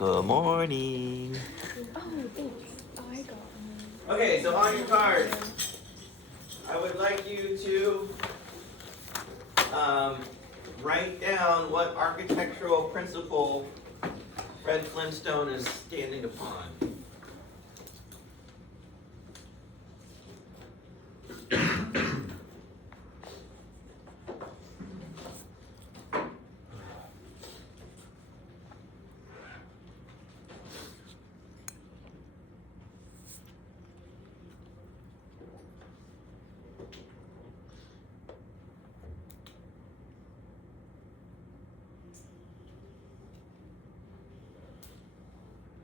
Good morning. Oh, thanks. Oh, I got one. Okay, so on your card, I would like you to write down what architectural principle Red Flintstone is standing upon.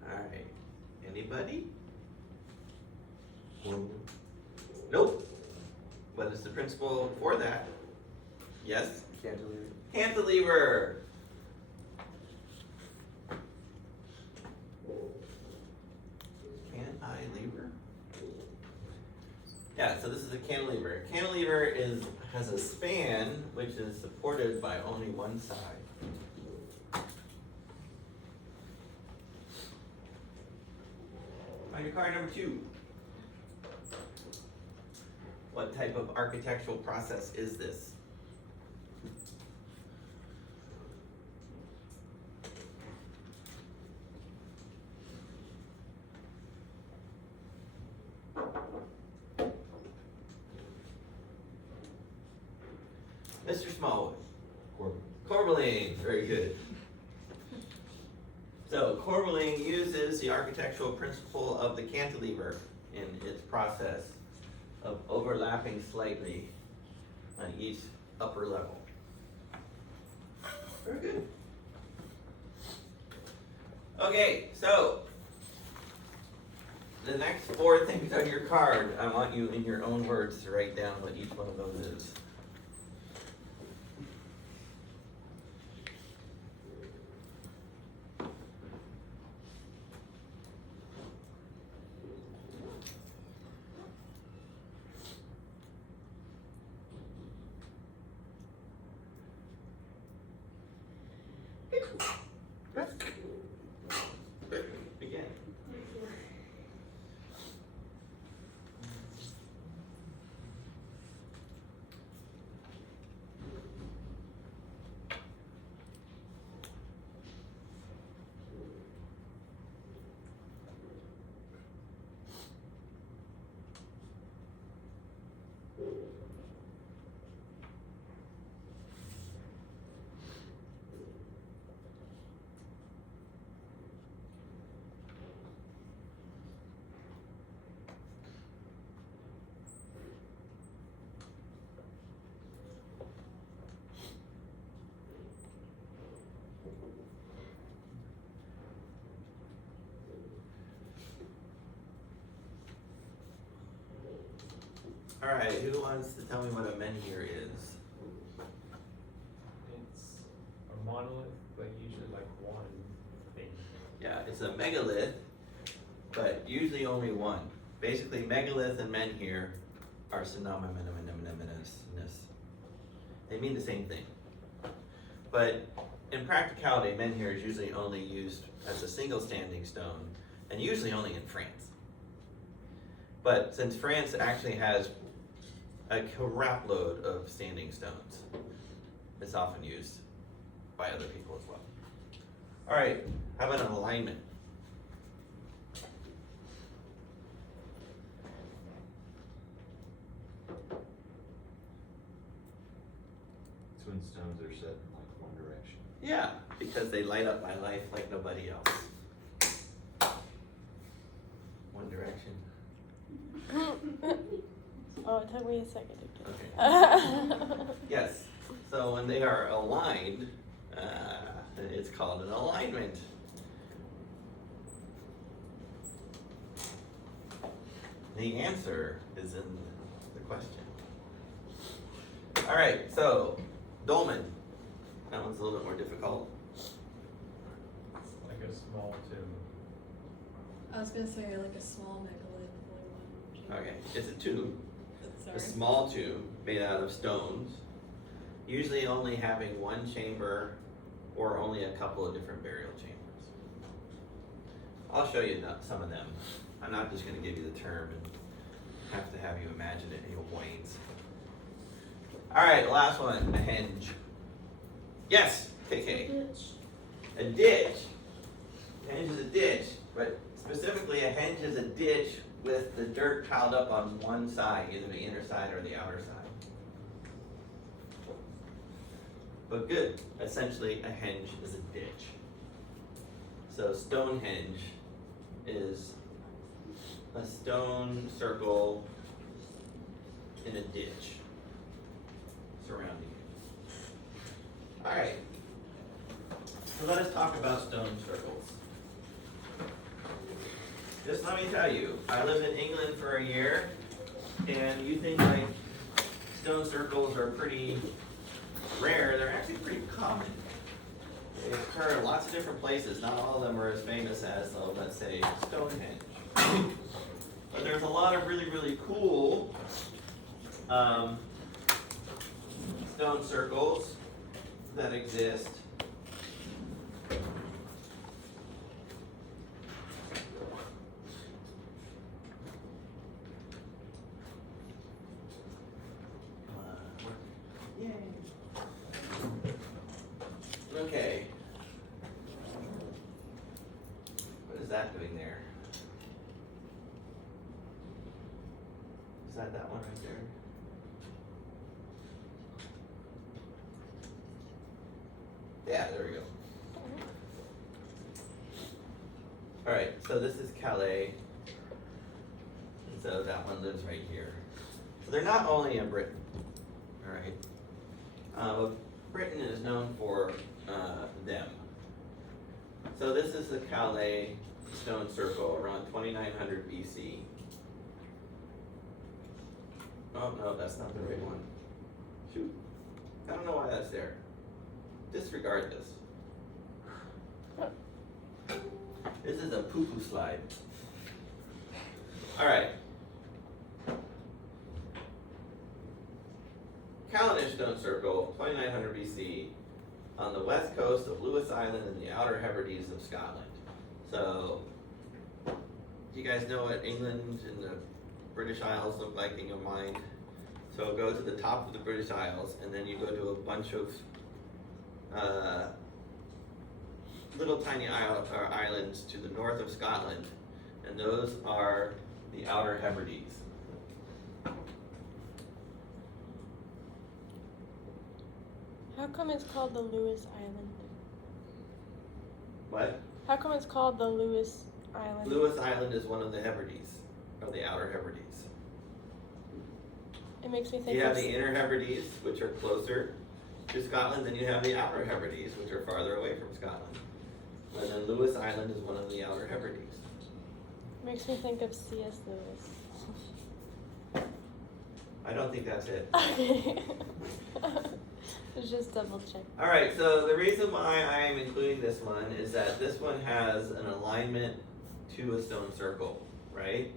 Alright, anybody? Nope. What is the principle for that? Yes? Cantilever. Cantilever. Cantilever? Yeah, so this is a cantilever. Cantilever has a span which is supported by only one side. On your card number 2. What type of architectural process is this? Mr. Smallwood. Corbelline, very good. So Corbelline uses the architectural principle of the cantilever in its process of overlapping slightly on each upper level. Very good. Okay, so the next 4 things on your card, I want you in your own words to write down what each one of those is. Begin. All right, who wants to tell me what a menhir is? It's a monolith, but usually like one thing. Yeah, it's a megalith, but usually only one. Basically, megalith and menhir are synonymous. They mean the same thing. But in practicality, menhir is usually only used as a single standing stone, and usually only in France. But since France actually has a crap load of standing stones, it's often used by other people as well. All right, how about an alignment? It's when stones are set in like one direction. Yeah, because they light up my life like nobody else. One direction. Oh, it took me a second to get Okay. Yes, so when they are aligned, it's called an alignment. The answer is in the question. All right, so Dolmen. That one's a little bit more difficult. It's like a small tomb. I was gonna say like a small megalith, like one. Okay, it's a tomb, Sorry. a small tomb made out of stones, usually only having one chamber or only a couple of different burial chambers. I'll show you some of them. I'm not just gonna give you the term and have you imagine it in your brains. Alright, last one, a henge. Yes, KK. A ditch. A henge is a ditch, but specifically a henge is a ditch with the dirt piled up on one side, either the inner side or the outer side. But good, essentially a henge is a ditch. So Stonehenge is a stone circle in a ditch surrounding it. Alright, so let us talk about stone circles. Just let me tell you, I lived in England for a year, and you think like stone circles are pretty rare, they're actually pretty common. They occur in lots of different places. Not all of them are as famous as, let's say, Stonehenge. But there's a lot of really, really cool stone circles that exist. Yay. Okay. What is that doing there? Is that one right there? Yeah, there we go. Alright, so this is Calais. And so that one lives right here. So they're not only in Britain. Alright. Britain is known for them. So this is the Calais stone circle around 2900 BC. Oh no, that's not the right one. Shoot. I don't know why that's there. Disregard this. This is a poo-poo slide. Alright. Callanish stone circle, 2900 BC, on the west coast of Lewis Island in the Outer Hebrides of Scotland. So, do you guys know what England and the British Isles look like in your mind? So go to the top of the British Isles, and then you go to a bunch of little tiny islands to the north of Scotland, and those are the Outer Hebrides. How come it's called the Lewis Island? What? How come it's called the Lewis Island? Lewis Island is one of the Hebrides, or the Outer Hebrides. It makes me think You have of the Inner Hebrides, which are closer to Scotland, then you have the Outer Hebrides, which are farther away from Scotland. And then Lewis Island is one of the Outer Hebrides. makes me think of C.S. Lewis. I don't think that's it. Okay. Let's just double check. Alright, so the reason why I'm including this one is that this one has an alignment to a stone circle, right?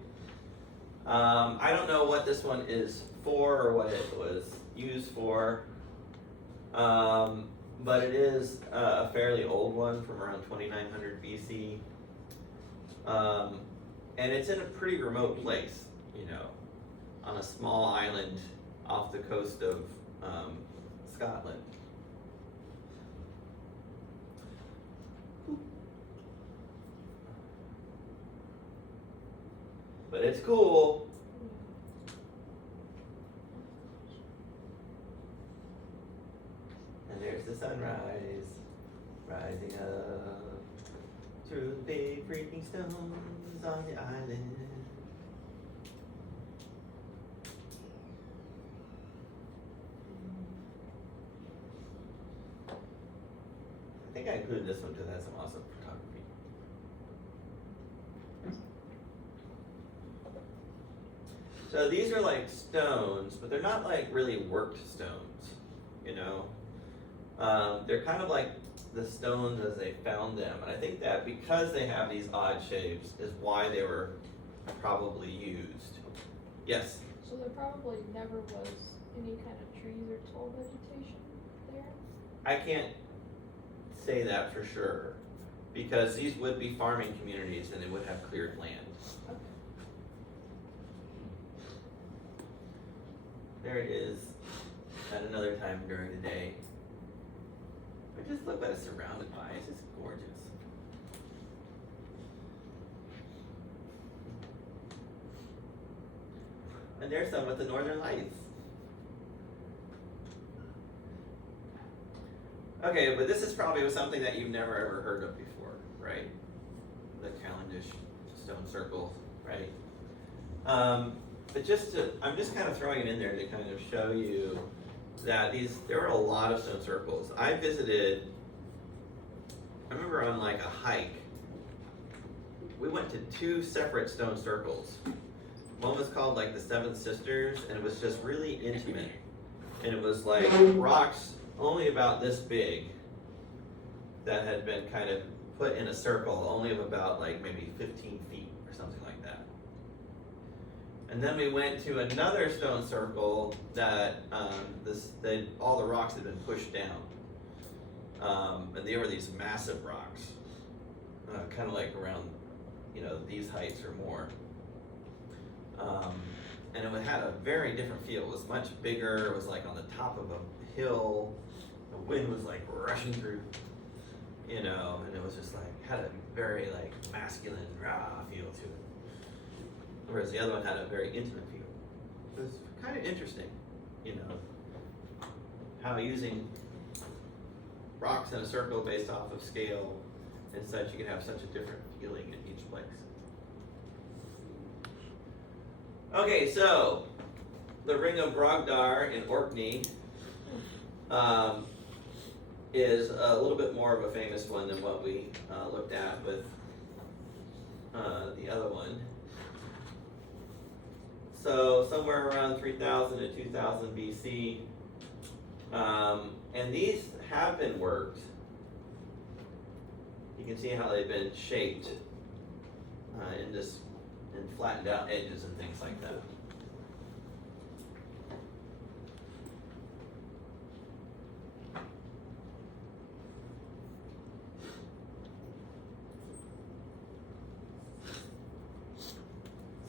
I don't know what this one is for or what it was used for, but it is a fairly old one from around 2900 BC. And it's in a pretty remote place, you know, on a small island off the coast of Scotland. But it's cool. And there's the sunrise, rising up through the big freaking stones on the island. I think I included this one because it has some awesome photography. So these are like stones, but they're not like really worked stones, you know? They're kind of like the stones as they found them. And I think that because they have these odd shapes is why they were probably used. Yes? So there probably never was any kind of trees or tall vegetation there? I can't say that for sure. because these would be farming communities and they would have cleared land. Okay. There it is at another time during the day. But just look what it's surrounded by. It's just gorgeous. And there's some with the northern lights. Okay, but this is probably something that you've never ever heard of before, right? The Calendish stone circle, right? But I'm just kind of throwing it in there to kind of show you that there are a lot of stone circles. I remember on like a hike, we went to 2 separate stone circles. One was called like the Seven Sisters, and it was just really intimate. And it was like rocks only about this big that had been kind of put in a circle, only of about like maybe 15 feet or something like that. And then we went to another stone circle that all the rocks had been pushed down. And they were these massive rocks, kind of like around, these heights or more. And it had a very different feel. It was much bigger. It was like on the top of a hill. The wind was like rushing through, and it was just like, had a very like masculine, raw feel to it. Whereas the other one had a very intimate feel. It was kind of interesting, how using rocks in a circle based off of scale and such, you can have such a different feeling in each place. Okay, so the Ring of Brogdar in Orkney is a little bit more of a famous one than what we looked at with the other one. So somewhere around 3000 to 2000 BC, and these have been worked. You can see how they've been shaped and flattened out edges and things like that.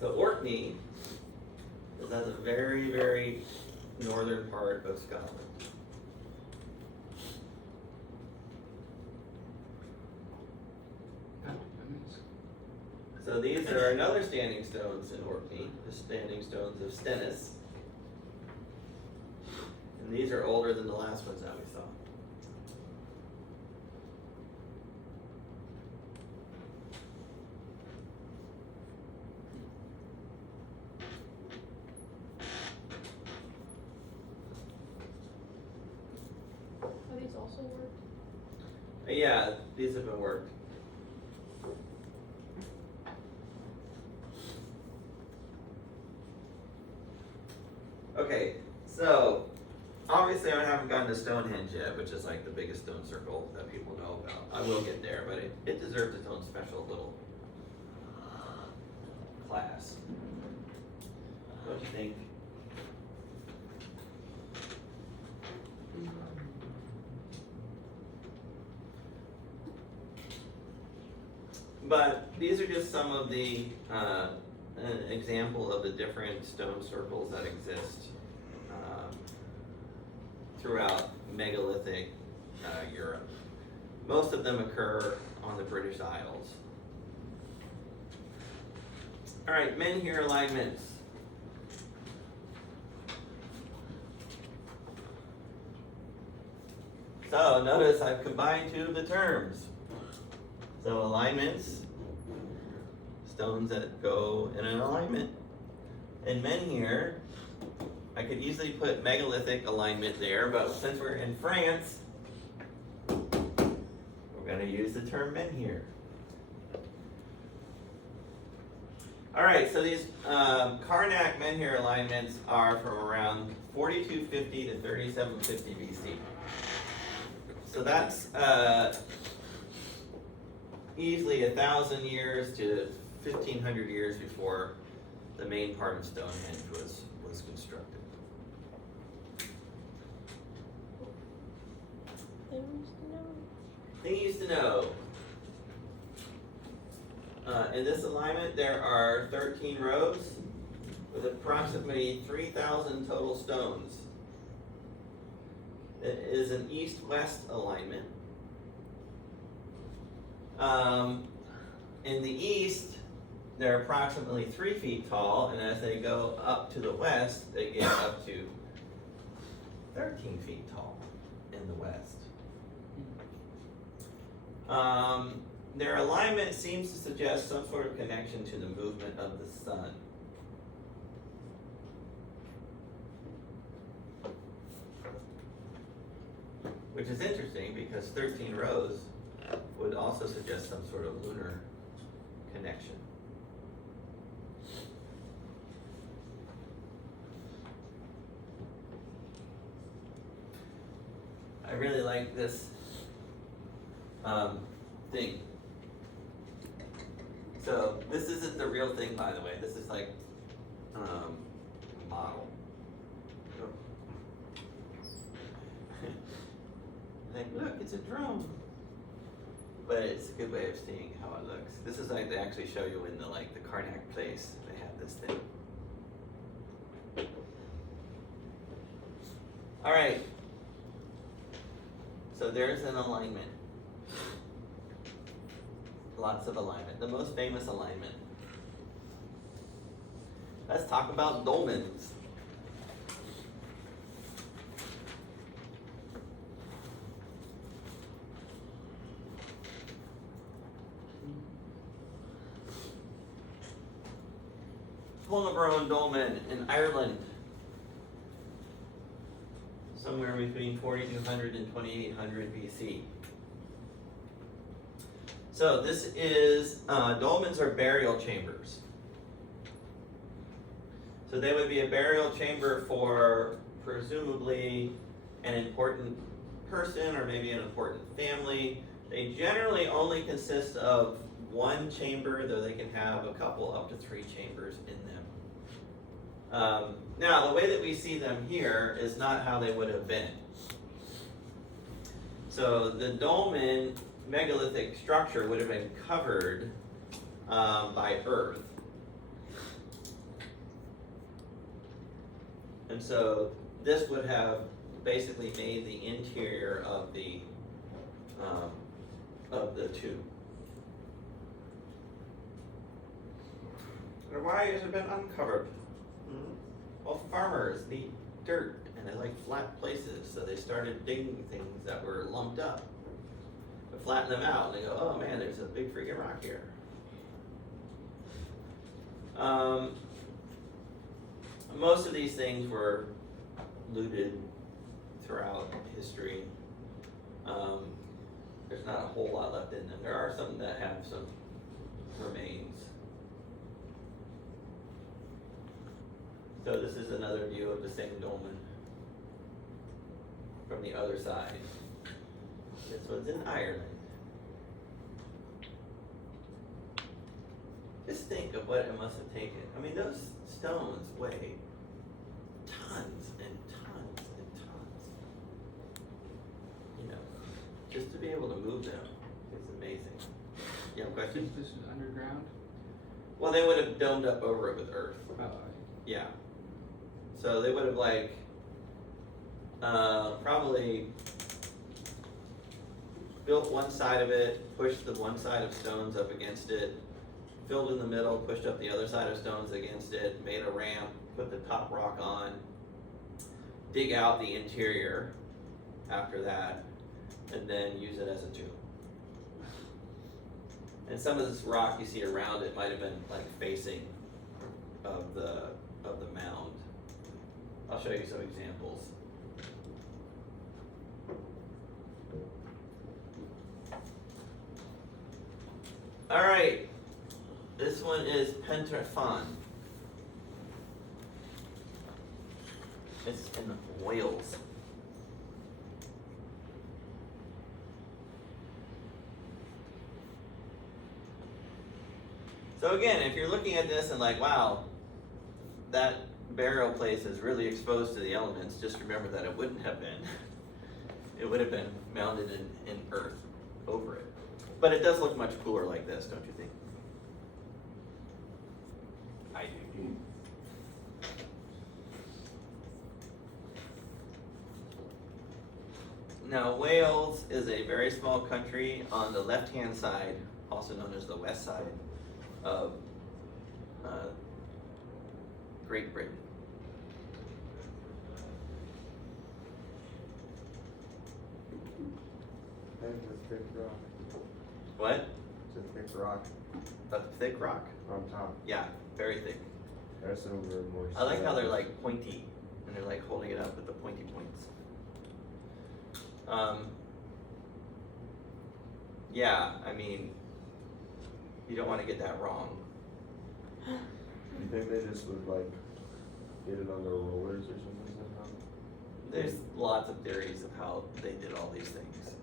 So Orkney is at the very, very northern part of Scotland. So these are another standing stones in Orkney, the standing stones of Stennis. And these are older than the last ones that we saw. Are these also worked? Yeah, these have been worked. Okay, so obviously I haven't gotten to Stonehenge yet, which is like the biggest stone circle that people know about. I will get there, but it deserves its own special little class. What do you think? But these are just some of the an example of the different stone circles that exist throughout megalithic Europe. Most of them occur on the British Isles. All right, menhir alignments. So notice I've combined 2 of the terms. So alignments, stones that go in an alignment. And menhir, I could easily put megalithic alignment there, but since we're in France, we're going to use the term menhir. All right, so these Karnak menhir alignments are from around 4250 to 3750 BC. So that's easily 1,000 years to 1,500 years before the main part of Stonehenge was constructed. Things to know. Things to know. In this alignment, there are 13 rows with approximately 3,000 total stones. It is an east-west alignment. In the east, they're approximately 3 feet tall, and as they go up to the west, they get up to 13 feet tall in the west. Their alignment seems to suggest some sort of connection to the movement of the sun. Which is interesting because 13 rows would also suggest some sort of lunar connection. I really like this thing. So this isn't the real thing, by the way. This is like a model. Like, look, it's a drone. But it's a good way of seeing how it looks. This is like they actually show you in the Karnak place. They have this thing. All right. So there's an alignment. Lots of alignment. The most famous alignment. Let's talk about dolmens. Full-grown dolmen in Ireland, somewhere between 4200 and 2800 BC. So this is, dolmens are burial chambers. So they would be a burial chamber for presumably an important person or maybe an important family. They generally only consist of one chamber, though they can have a couple up to 3 chambers in them. Now, the way that we see them here is not how they would have been. So the dolmen megalithic structure would have been covered by earth. And so this would have basically made the interior of the tomb. And why has it been uncovered? Well, farmers need dirt and they like flat places, so they started digging things that were lumped up. They flatten them out and they go, oh man, there's a big freaking rock here. Most of these things were looted throughout history. There's not a whole lot left in them. There are some that have some remains. So this is another view of the same dolmen from the other side. This one's in Ireland. Just think of what it must have taken. I mean, those stones weigh tons and tons and tons. You know, just to be able to move them is amazing. You have a question? This is underground? Well, they would have domed up over it with earth. Oh, Yeah. So they would have probably built one side of it, pushed the one side of stones up against it, filled in the middle, pushed up the other side of stones against it, made a ramp, put the top rock on, dig out the interior after that, and then use it as a tomb. And some of this rock you see around it might have been facing of the mound. I'll show you some examples. All right, this one is Pentrefan. It's in Wales. So again, if you're looking at this and wow, that burial place is really exposed to the elements, just remember that it wouldn't have been. It would have been mounded in earth over it. But it does look much cooler like this, don't you think? Now, Wales is a very small country on the left-hand side, also known as the west side of Great Britain. There's a thick rock. What? It's a thick rock A thick rock? on top. Yeah, very thick. There's some more. I like how they're like pointy, and they're like holding it up with the pointy points. Yeah, I mean, you don't want to get that wrong. You think they just would like get it on their rollers or something somehow? There's lots of theories of how they did all these things.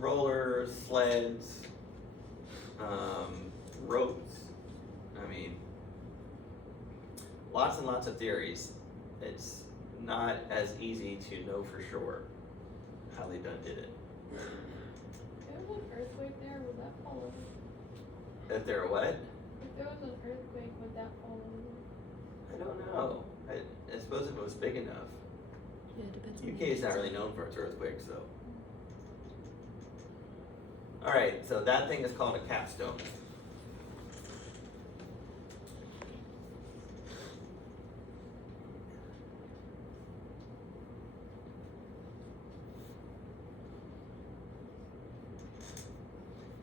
Rollers, sleds, ropes. I mean, lots and lots of theories. It's not as easy to know for sure how they did it. If there was an earthquake there, would that fall over? If they're what? If there was an earthquake, would that fall over? I don't know. I suppose if it was big enough. Yeah, it depends on UK is not really known for its earthquakes, so. Alright, so that thing is called a capstone.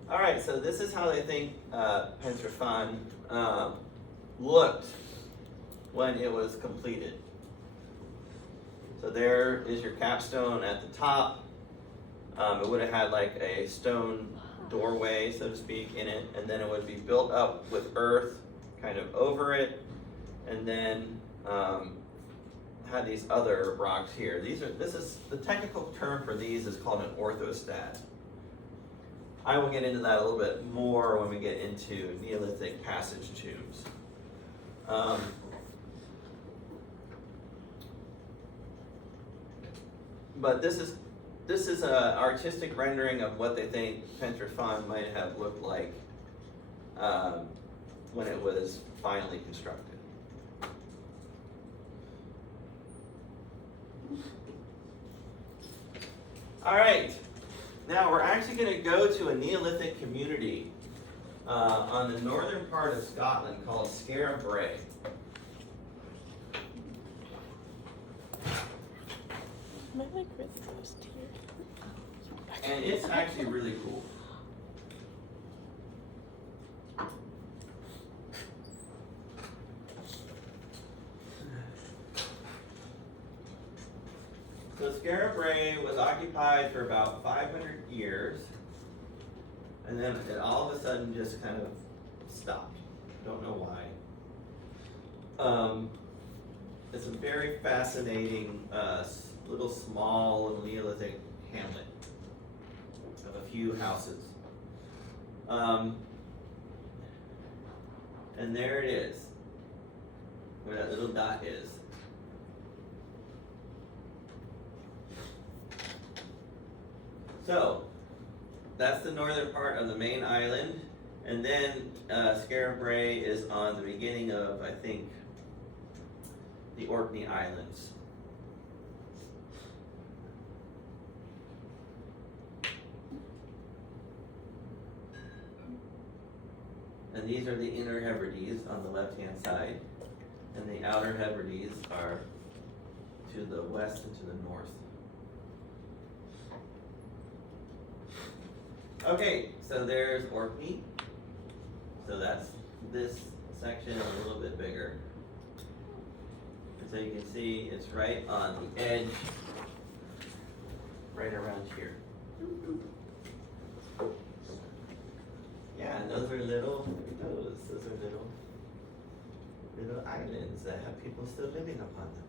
Alright, so this is how they think Pentrafan looked when it was completed. So there is your capstone at the top. It would have had like a stone doorway, so to speak, in it, and then it would be built up with earth kind of over it, and then had these other rocks here. This is the technical term for these is called an orthostat. I will get into that a little bit more when we get into Neolithic passage tubes. But this is an artistic rendering of what they think Pentrafan might have looked like when it was finally constructed. All right, now we're actually going to go to a Neolithic community on the northern part of Scotland called Skara Brae. Am I like really close to you? And it's actually really cool. So Skara Brae was occupied for about 500 years, and then it all of a sudden just kind of stopped. Don't know why. It's a very fascinating little small Neolithic hamlet of a few houses. And there it is, where that little dot is. So, that's the northern part of the main island, and then Skara Brae is on the beginning of, I think, the Orkney Islands. And these are the inner Hebrides on the left-hand side, and the outer Hebrides are to the west and to the north. Okay, so there's Orkney. So that's this section a little bit bigger. And so you can see it's right on the edge, right around here. Yeah, and those are little islands that have people still living upon them.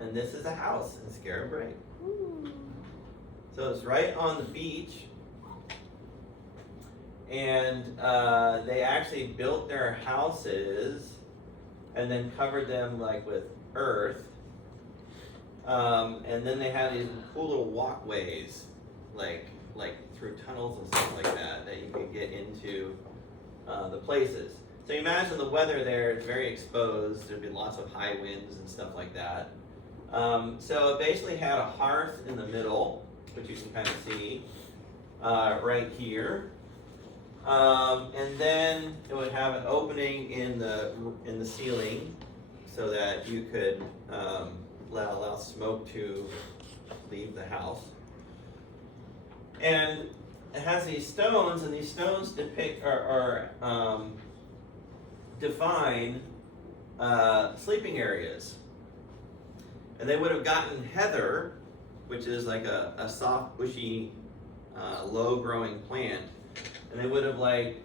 And this is a house in Skara Brae. So it's right on the beach, and they actually built their houses and then covered them like with earth, and then they had these cool little walkways, like through tunnels and stuff like that you could get into the places. So you imagine the weather there, it's very exposed, there'd be lots of high winds and stuff like that. So it basically had a hearth in the middle, which you can kind of see right here. And then it would have an opening in the ceiling so that you could allow smoke to leave the house. And it has these stones, and these stones depict or define sleeping areas. And they would have gotten heather, which is like a soft, bushy, low-growing plant, and they would have like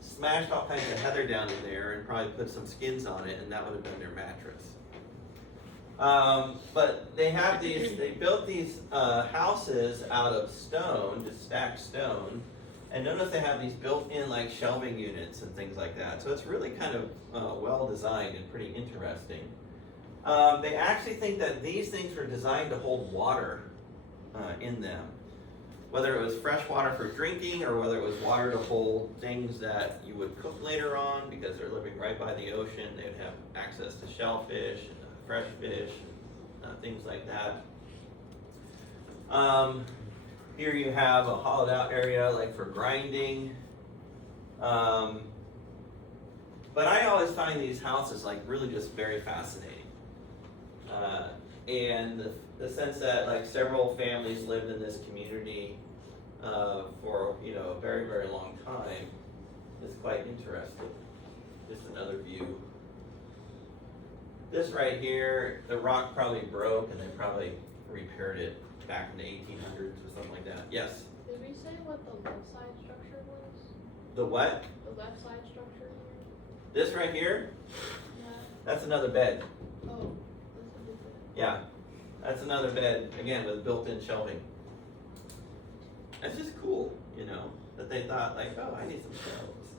smashed all kinds of heather down in there and probably put some skins on it, and that would have been their mattress. But they built these houses out of stone, just stacked stone, and notice they have these built-in like shelving units and things like that. So it's really kind of well designed and pretty interesting. They actually think that these things were designed to hold water in them. Whether it was fresh water for drinking or whether it was water to hold things that you would cook later on, because they're living right by the ocean, they would have access to shellfish, fresh fish, things like that. Here you have a hollowed out area like for grinding. But I always find these houses like really just very fascinating. And the sense that like several families lived in this community for a very, very long time is quite interesting. Just another view. This right here, the rock probably broke and they probably repaired it back in the 1800s or something like that. Yes? Did we say what the left side structure was? The what? The left side structure here? This right here? Yeah. That's another bed. Oh, that's a big bit. Yeah, that's another bed, again, with built-in shelving. That's just cool, that they thought like, oh, I need some shelves.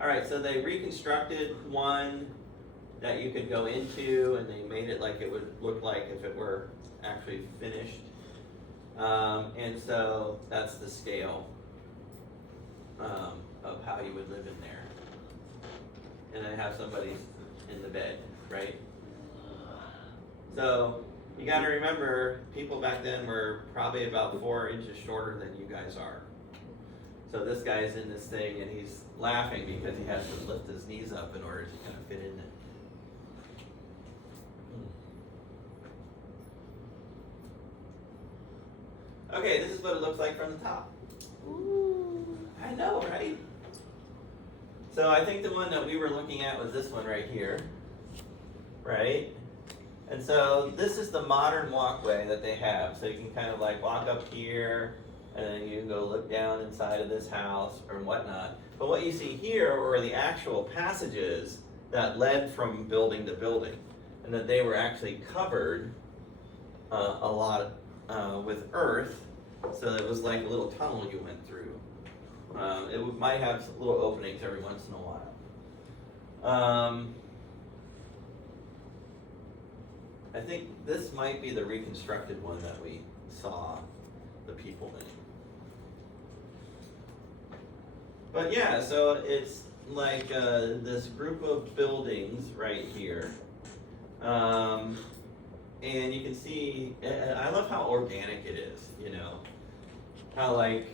All right, so they reconstructed one that you could go into, and they made it like it would look like if it were actually finished. And so that's the scale of how you would live in there. And then have somebody in the bed, right? So you gotta remember, people back then were probably about 4 inches shorter than you guys are. So this guy is in this thing and he's laughing because he has to lift his knees up in order to kind of fit in it. Okay, this is what it looks like from the top. Ooh. I know, right? So I think the one that we were looking at was this one right here, right? And so this is the modern walkway that they have. So you can kind of like walk up here, and then you can go look down inside of this house or whatnot. But what you see here were the actual passages that led from building to building, and that they were actually covered a lot with earth, so it was like a little tunnel you went through. It might have little openings every once in a while. I think this might be the reconstructed one that we saw the people in. But yeah, so it's like this group of buildings right here. And you can see, I love how organic it is, how like,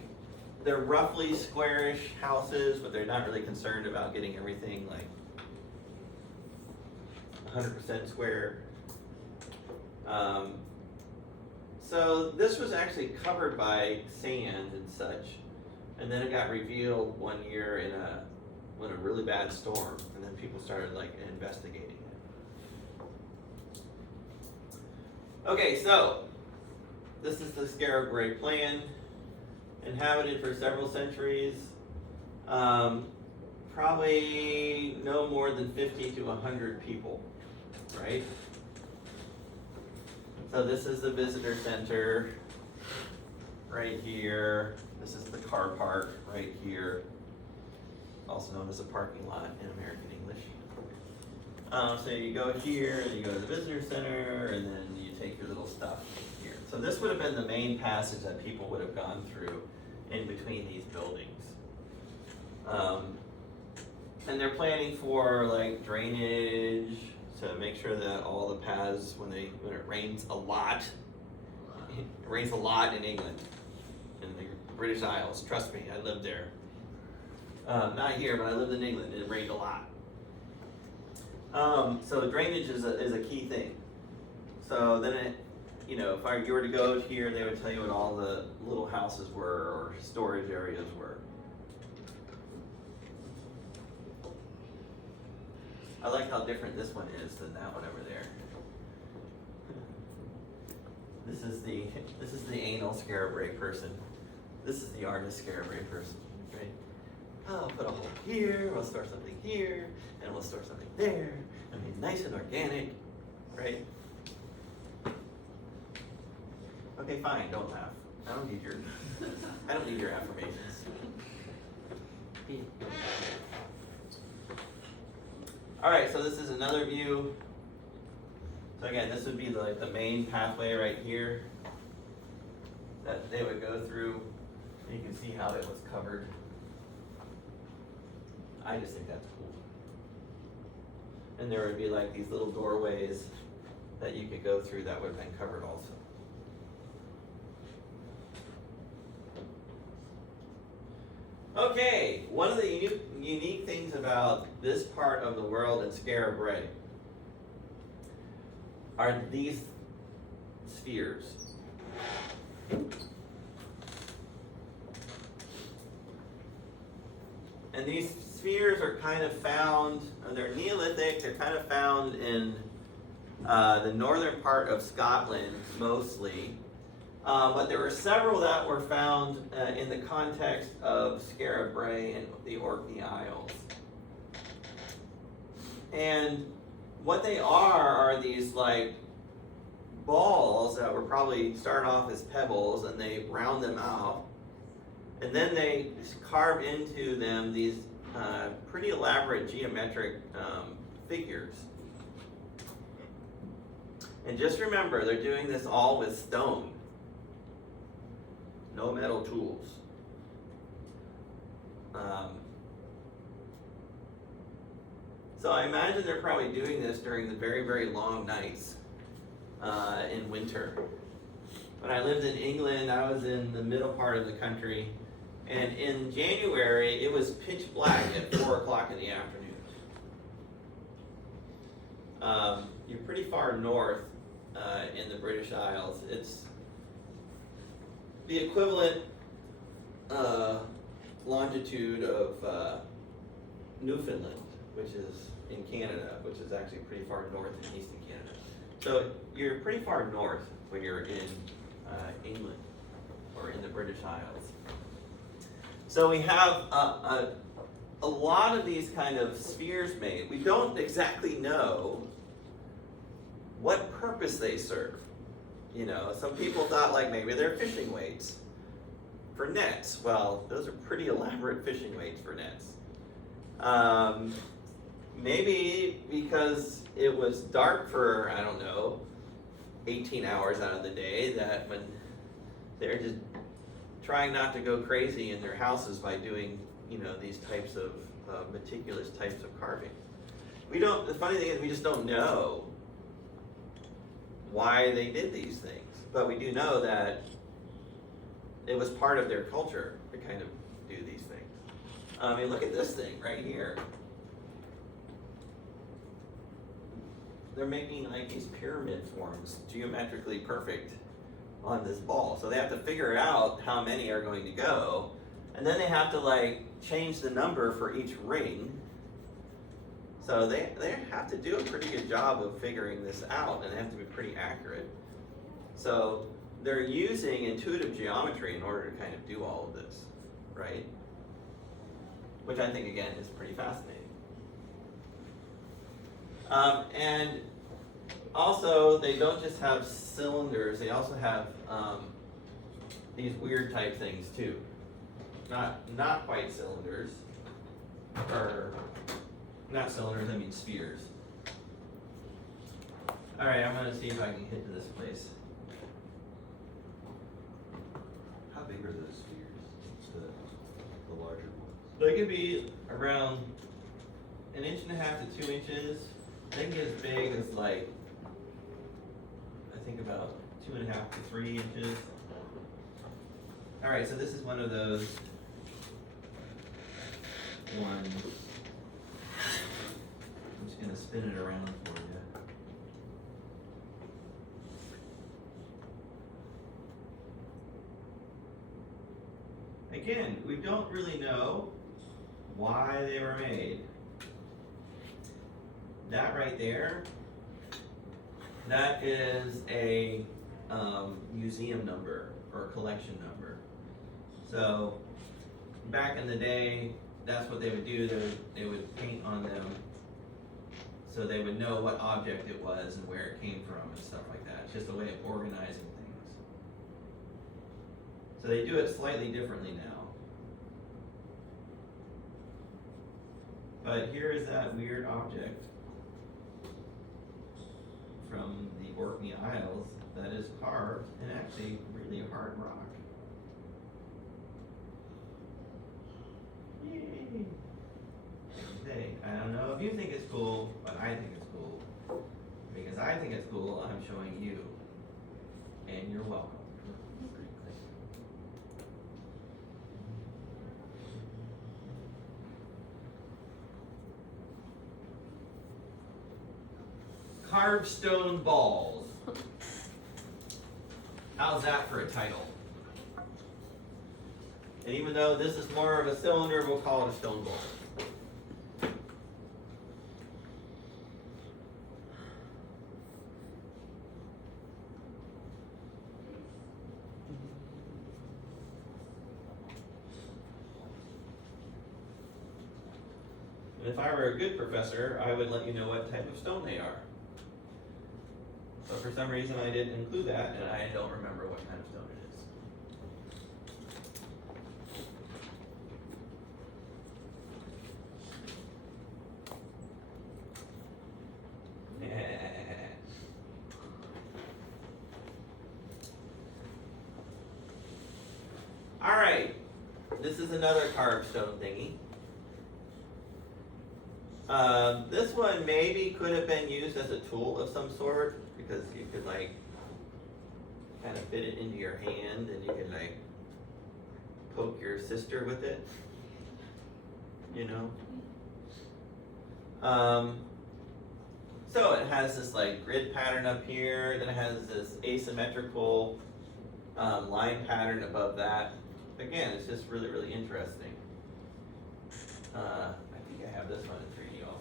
they're roughly squarish houses, but they're not really concerned about getting everything like 100% square. So this was actually covered by sand and such, and then it got revealed one year in a really bad storm, and then people started like investigating it. Okay, so this is the Skara Brae plan. Inhabited for several centuries, probably no more than 50 to 100 people, right? So this is the visitor center right here. This is the car park right here, also known as a parking lot in American English. So you go here, and you go to the visitor center, and then you take your little stuff here. So this would have been the main passage that people would have gone through in between these buildings. And they're planning for like drainage to make sure that all the paths, when it rains a lot, it rains a lot in England, in the British Isles. Trust me, I lived there. Not here, but I lived in England, and it rained a lot. So drainage is a key thing. So then if you were to go here, they would tell you what all the little houses were or storage areas were. I like how different this one is than that one over there. This is the anal Skara Brae person. This is the artist Skara Brae person, right? Oh, put a hole here, we'll store something here, and we'll store something there. I mean, nice and organic, right? Okay, fine, don't laugh. I don't need your affirmations. All right, so this is another view. So again, this would be the main pathway right here that they would go through. You can see how it was covered. I just think that's cool. And there would be like these little doorways that you could go through that would have been covered also. Okay, one of the unique things about this part of the world in Skara Brae are these spheres. And these spheres are kind of found, they're Neolithic, they're kind of found in the northern part of Scotland mostly. But there were several that were found in the context of Skara Brae and the Orkney Isles. And what they are these like balls that were probably started off as pebbles, and they round them out. And then they carve into them these pretty elaborate geometric figures. And just remember, they're doing this all with stone. No metal tools. So I imagine they're probably doing this during the very, very long nights in winter. When I lived in England, I was in the middle part of the country, and in January, it was pitch black at 4 o'clock in the afternoon. You're pretty far north in the British Isles. It's the equivalent longitude of Newfoundland, which is in Canada, which is actually pretty far north in eastern Canada. So you're pretty far north when you're in England or in the British Isles. So we have a lot of these kind of spheres made. We don't exactly know what purpose they serve. You know, some people thought like maybe they're fishing weights for nets. Well, those are pretty elaborate fishing weights for nets. Maybe because it was dark for, I don't know, 18 hours out of the day, that when they're just trying not to go crazy in their houses by doing, you know, these types of meticulous types of carving. The funny thing is we just don't know why they did these things, but we do know that it was part of their culture to kind of do these things. I mean, look at this thing right here. They're making like these pyramid forms, geometrically perfect, on this ball. So they have to figure out how many are going to go, and then they have to like change the number for each ring. So they have to do a pretty good job of figuring this out, and they have to be pretty accurate. So they're using intuitive geometry in order to kind of do all of this, right? Which I think, again, is pretty fascinating. And also, they don't just have cylinders, they also have these weird type things too. Not quite cylinders, or not cylinders, I mean spheres. All right, I'm gonna see if I can get to this place. big are those spheres? The larger ones? They could be around 1.5 to 2 inches. They can get as big as like, I think about 2.5 to 3 inches. All right, so this is one of those ones. I'm just gonna spin it around for you. Again, we don't really know why they were made. That right there, that is a museum number or collection number. So back in the day, that's what they would do. They would paint on them so they would know what object it was and where it came from and stuff like that. It's just a way of organizing things. So they do it slightly differently now. But here is that weird object from the Orkney Isles that is carved in actually really hard rock. Yay! Hey, I don't know if you think it's cool, but I think it's cool. Because I think it's cool, I'm showing you. And you're welcome. Carved stone balls. How's that for a title? And even though this is more of a cylinder, we'll call it a stone ball. And if I were a good professor, I would let you know what type of stone they are. But for some reason I didn't include that, and I don't remember what kind of stone it is. Alright, this is another carved stone thingy. This one maybe could have been used as a tool of some sort, because you could like kind of fit it into your hand and you could like poke your sister with it, you know? So it has this like grid pattern up here, then it has this asymmetrical line pattern above that. Again, it's just really, really interesting. I think I have this one in 3D also.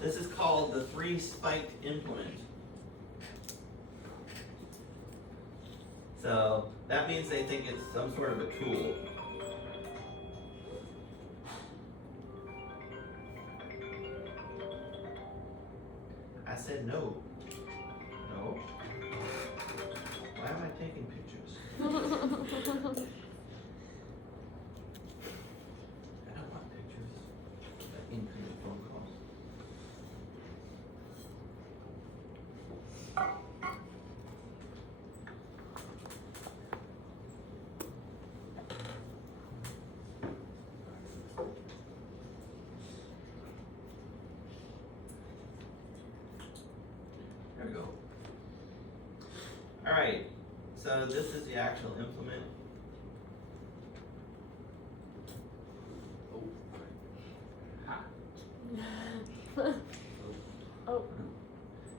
This is called the 3-spiked implement. So that means they think it's some sort of a tool. I said no. No. Why am I taking pictures? I don't want pictures. That incoming phone calls. There we go. All right, so this is the actual implement. Oh.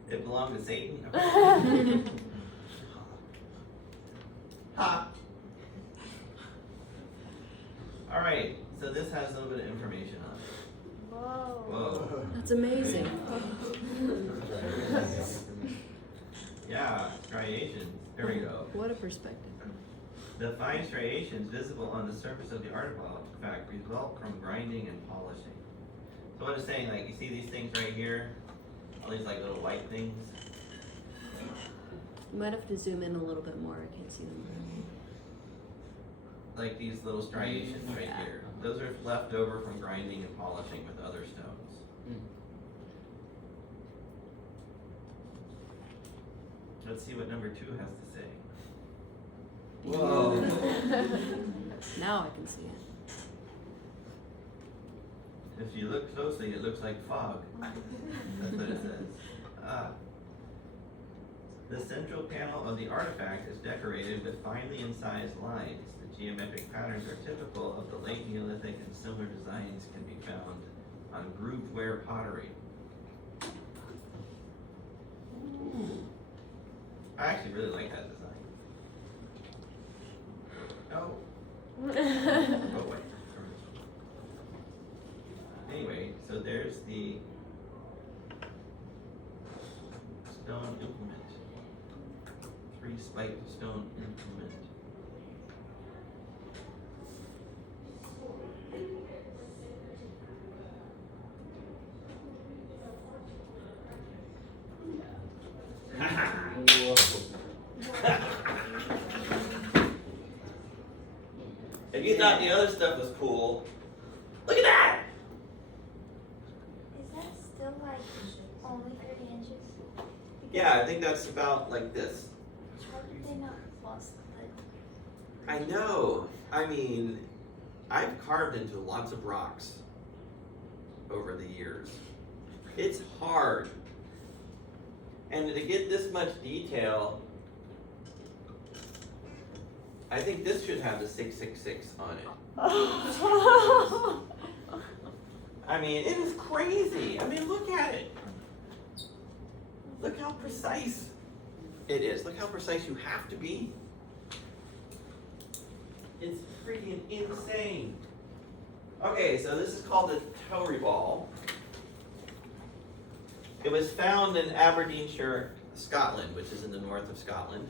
It belonged to Satan. Ha! All right, so this has a little bit of information on it. Whoa. Whoa. That's amazing. Yeah, striations. There we go. What a perspective. The fine striations visible on the surface of the artifact result from grinding and polishing. So what it's saying, like, you see these things right here? All these like little white things? You might have to zoom in a little bit more. I can't see them. Like these little striations right Yeah. here. Those are left over from grinding and polishing with other stones. Let's see what number 2 has to say. Whoa. Now I can see it. If you look closely, it looks like fog. That's what it says. Ah. The central panel of the artifact is decorated with finely incised lines. The geometric patterns are typical of the late Neolithic, and similar designs can be found on grooved ware pottery. I actually really like that design. Oh. Oh wait. Anyway, so there's the stone implement. 3-spiked stone implement. If you thought the other stuff was cool, look at that! Is that still like only 30 inches? Yeah, I think that's about like this. How did they not lost the I know. I mean, I've carved into lots of rocks over the years. It's hard. And to get this much detail, I think this should have the 666 on it. I mean, it is crazy. I mean, look at it. Look how precise it is. Look how precise you have to be. It's freaking insane. Okay, so this is called the Tory Ball. It was found in Aberdeenshire, Scotland, which is in the north of Scotland.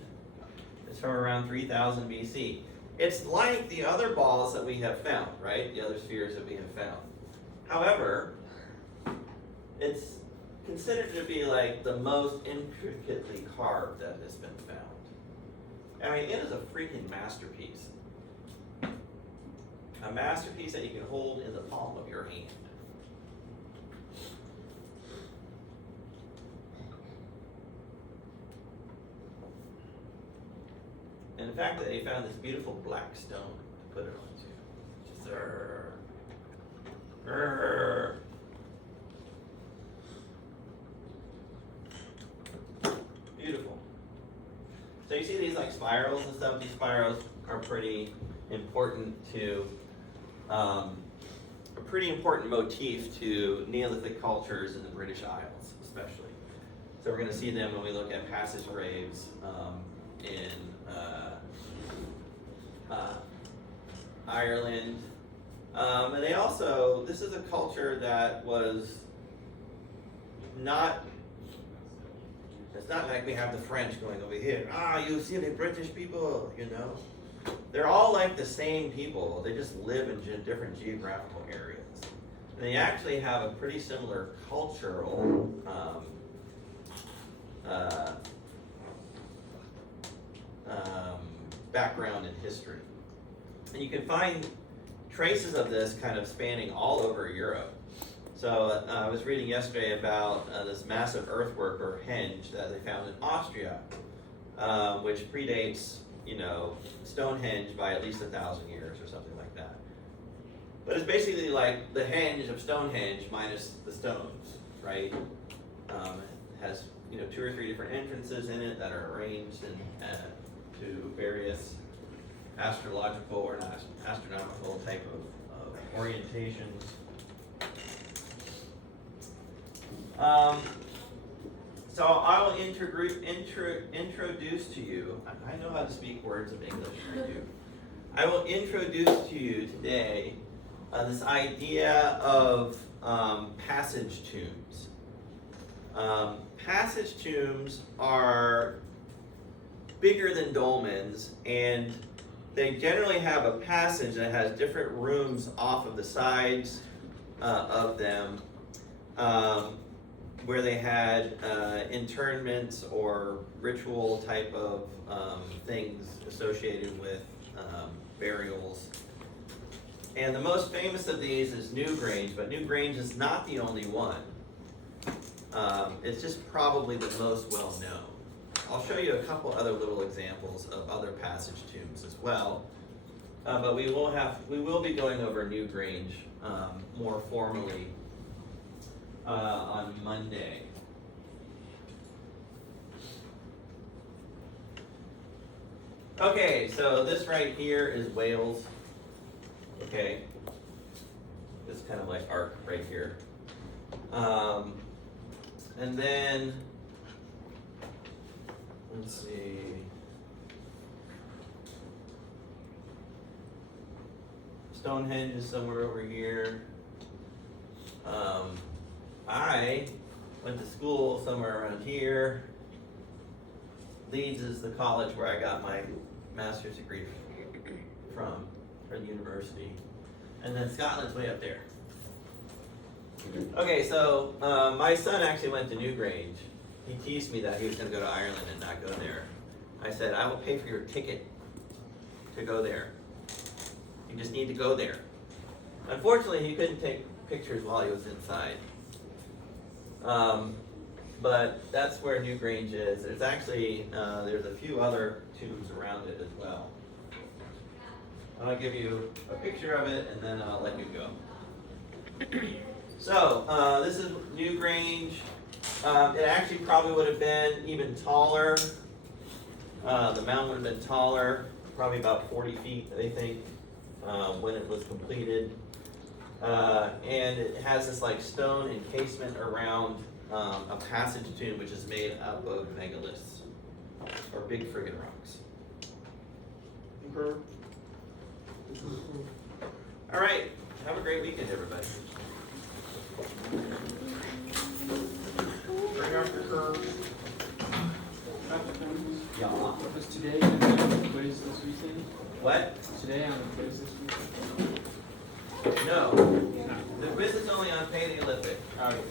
It's from around 3000 BC. It's like the other balls that we have found, right? The other spheres that we have found. However, it's considered to be like the most intricately carved that has been found. I mean, it is a freaking masterpiece. A masterpiece that you can hold in the palm of your hand. And the fact that they found this beautiful black stone to put it onto. Just, beautiful. So you see these like spirals and stuff. These spirals are pretty important to, a pretty important motif to Neolithic cultures in the British Isles, especially. So we're going to see them when we look at passage graves in Ireland. And they also, this is a culture that was not, it's not like we have the French going over here, you silly British people, you know. They're all like the same people, they just live in different geographical areas. And they actually have a pretty similar cultural background and history. And you can find traces of this kind of spanning all over Europe. So I was reading yesterday about this massive earthwork or henge that they found in Austria, which predates, Stonehenge by at least 1,000 years or something like that. But it's basically like the henge of Stonehenge minus the stones, right? It has 2 or 3 different entrances in it that are arranged to various astrological or astronomical type of orientations. So I will introduce to you, I know how to speak words of English, I do. I will introduce to you today this idea of passage tombs. Passage tombs are bigger than dolmens, and they generally have a passage that has different rooms off of the sides of them, where they had internments or ritual type of things associated with burials. And the most famous of these is Newgrange, but Newgrange is not the only one. It's just probably the most well known. I'll show you a couple other little examples of other passage tombs as well. But we will be going over New Grange more formally on Monday. Okay, so this right here is Wales. Okay, this kind of like arc right here. And then let's see. Stonehenge is somewhere over here. I went to school somewhere around here. Leeds is the college where I got my master's degree from, or the university. And then Scotland's way up there. Okay, so my son actually went to New Grange. He teased me that he was going to go to Ireland and not go there. I said, I will pay for your ticket to go there. You just need to go there. Unfortunately, he couldn't take pictures while he was inside. But that's where New Grange is. There's actually, there's a few other tombs around it as well. I'll give you a picture of it and then I'll let you go. So, this is New Grange. It actually probably would have been even taller. The mound would have been taller, probably about 40 feet, they think, when it was completed. And it has this like stone encasement around a passage tomb which is made up of megaliths, or big friggin' rocks. All right, have a great weekend, everybody. Bring out your curve. Yeah. Was today on the quiz this weekend? What? Today on the quiz this weekend? No. The quiz is only on Paleolithic. Okay.